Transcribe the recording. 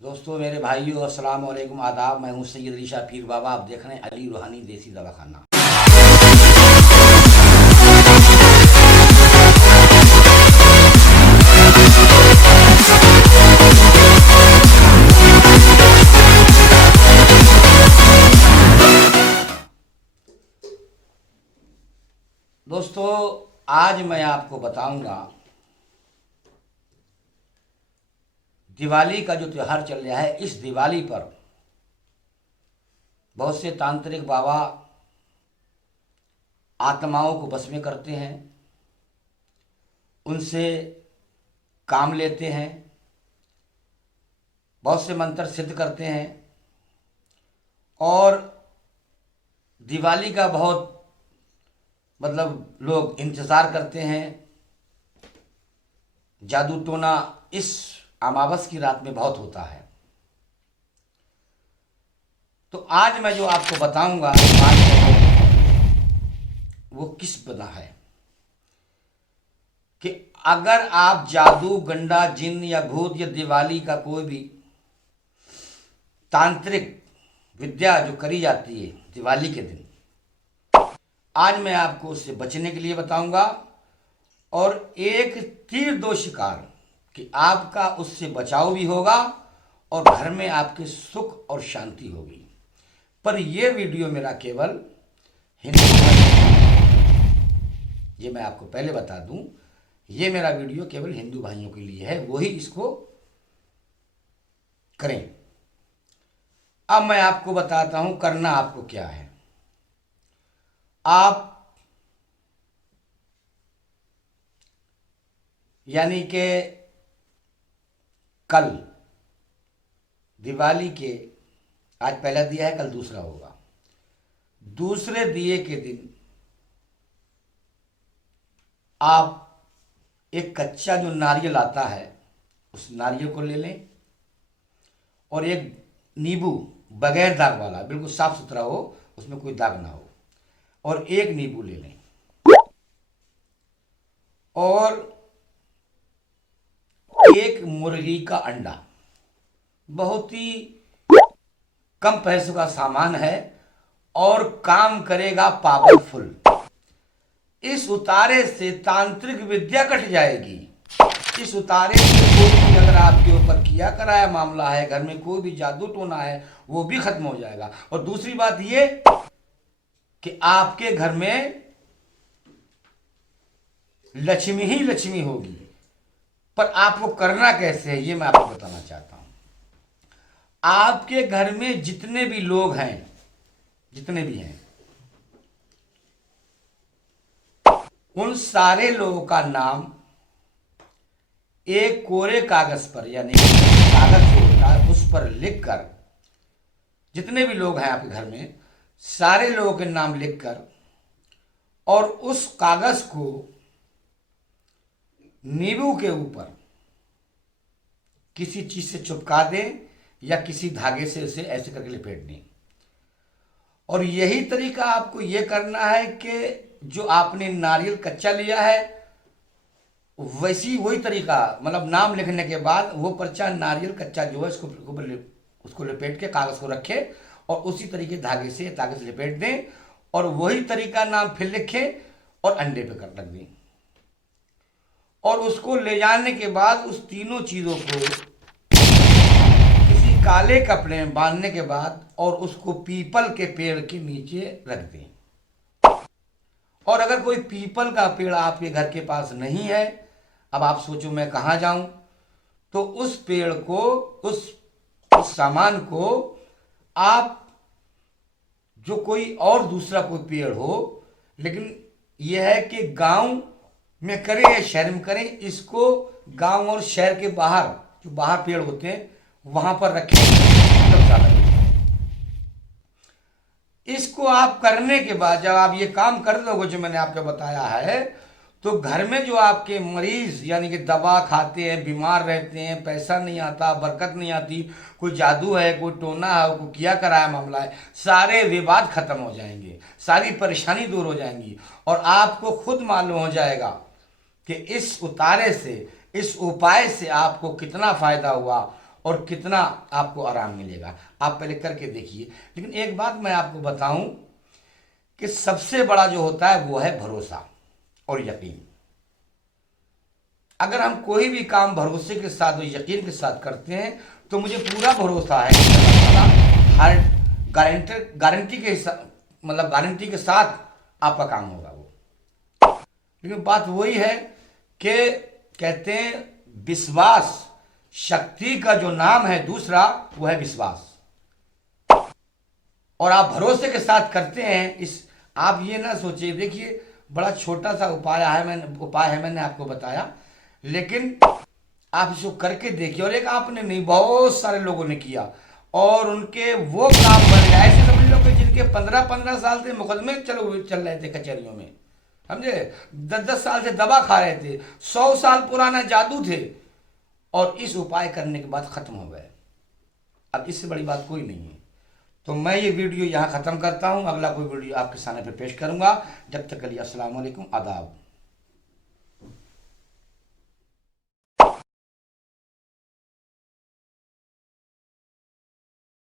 दोस्तों मेरे भाइयों अस्सलाम वालेकुम आदाब। मैं हूं सैयद अली शाह पीर बाबा। आप देख रहे हैं अली रूहानी देसी दवाखाना। दोस्तों आज मैं आपको बताऊंगा दिवाली का जो त्यौहार चल रहा है। इस दिवाली पर बहुत से तांत्रिक बाबा आत्माओं को बस में करते हैं, उनसे काम लेते हैं, बहुत से मंत्र सिद्ध करते हैं और दिवाली का बहुत लोग इंतज़ार करते हैं। जादू टोना इस अमावस की रात में बहुत होता है। तो आज मैं जो आपको बताऊंगा वो किस बना है कि अगर आप जादू गंडा जिन या भूत या दिवाली का कोई भी तांत्रिक विद्या जो करी जाती है दिवाली के दिन, आज मैं आपको उससे बचने के लिए बताऊंगा और एक तीर दो शिकार कि आपका उससे बचाव भी होगा और घर में आपके सुख और शांति होगी। पर यह वीडियो मेरा केवल हिंदू, ये मैं आपको पहले बता दूं, ये मेरा वीडियो केवल हिंदू भाइयों के लिए है, वही इसको करें। अब मैं आपको बताता हूं करना आपको क्या है। आप यानी कि कल दिवाली के, आज पहला दिया है, कल दूसरा होगा, दूसरे दिए के दिन आप एक कच्चा जो नारियल आता है उस नारियल को ले लें और एक नींबू बगैर दाग वाला, बिल्कुल साफ सुथरा हो, उसमें कोई दाग ना हो, और एक नींबू ले लें और एक मुर्गी का अंडा। बहुत ही कम पैसों का सामान है और काम करेगा पावरफुल। इस उतारे से तांत्रिक विद्या कट जाएगी। इस उतारे से कोई भी अगर आपके ऊपर किया कराया मामला है, घर में कोई भी जादू टोना है, वो भी खत्म हो जाएगा। और दूसरी बात ये कि आपके घर में लक्ष्मी ही लक्ष्मी होगी। पर आपको करना कैसे है ये मैं आपको बताना चाहता हूं। आपके घर में जितने भी लोग हैं, जितने भी हैं, उन सारे लोगों का नाम एक कोरे कागज पर, यानी कागज जो होता है उस पर लिखकर, जितने भी लोग हैं आपके घर में सारे लोगों के नाम लिखकर, और उस कागज को नींबू के ऊपर किसी चीज से चिपका दें या किसी धागे से उसे ऐसे करके लपेट दें। और यही तरीका आपको यह करना है कि जो आपने नारियल कच्चा लिया है वही तरीका, नाम लिखने के बाद वो पर्चा नारियल कच्चा जो है उसको लपेट के कागज को रखे और उसी तरीके धागे से लपेट दें और वही तरीका नाम फिर लिखें और अंडे पे कर रख दें। और उसको ले जाने के बाद उस तीनों चीजों को किसी काले कपड़े में बांधने के बाद और उसको पीपल के पेड़ के नीचे रख दें। और अगर कोई पीपल का पेड़ आपके घर के पास नहीं है, अब आप सोचो मैं कहाँ जाऊं, तो उस पेड़ को, उस सामान को आप जो कोई और दूसरा कोई पेड़ हो, लेकिन यह है कि गांव में करें या शहर में करें, इसको गांव और शहर के बाहर जो बाहर पेड़ होते हैं वहां पर रखें, तब ज्यादा। इसको आप करने के बाद जब आप ये काम कर दोगे जो मैंने आपको बताया है, तो घर में जो आपके मरीज यानी कि दवा खाते हैं, बीमार रहते हैं, पैसा नहीं आता, बरकत नहीं आती, कोई जादू है, कोई टोना है, कोई किया कराया मामला है, सारे विवाद खत्म हो जाएंगे, सारी परेशानी दूर हो जाएंगी और आपको खुद मालूम हो जाएगा कि इस उतारे से, इस उपाय से आपको कितना फायदा हुआ और कितना आपको आराम मिलेगा। आप पहले करके देखिए। लेकिन एक बात मैं आपको बताऊं कि सबसे बड़ा जो होता है वो है भरोसा और यकीन। अगर हम कोई भी काम भरोसे के साथ और यकीन के साथ करते हैं तो मुझे पूरा भरोसा है कि अल्लाह ताला हर गारंटी के मतलब गारंटी के साथ आपका काम होगा वो। लेकिन बात वही है कि कहते हैं विश्वास शक्ति का जो नाम है दूसरा वो है विश्वास। और आप भरोसे के साथ करते हैं इस, आप ये ना सोचिए, देखिए बड़ा छोटा सा उपाय है मैंने आपको बताया, लेकिन आप इसको करके देखिए। और एक आपने नहीं, बहुत सारे लोगों ने किया और उनके वो काम बन गए। ऐसे समझ लो कि जिनके 15-15 साल से मुकदमे चल रहे थे कचहरियों में, समझे, 10-10 साल से दवा खा रहे थे, 100 साल पुराना जादू थे, और इस उपाय करने के बाद खत्म हो गए। अब इससे बड़ी बात कोई नहीं है। तो मैं ये वीडियो यहाँ ख़त्म करता हूँ। अगला कोई वीडियो आपके सामने पे पेश करूँगा। जब तक के लिए अस्सलाम वालेकुम, आदाब।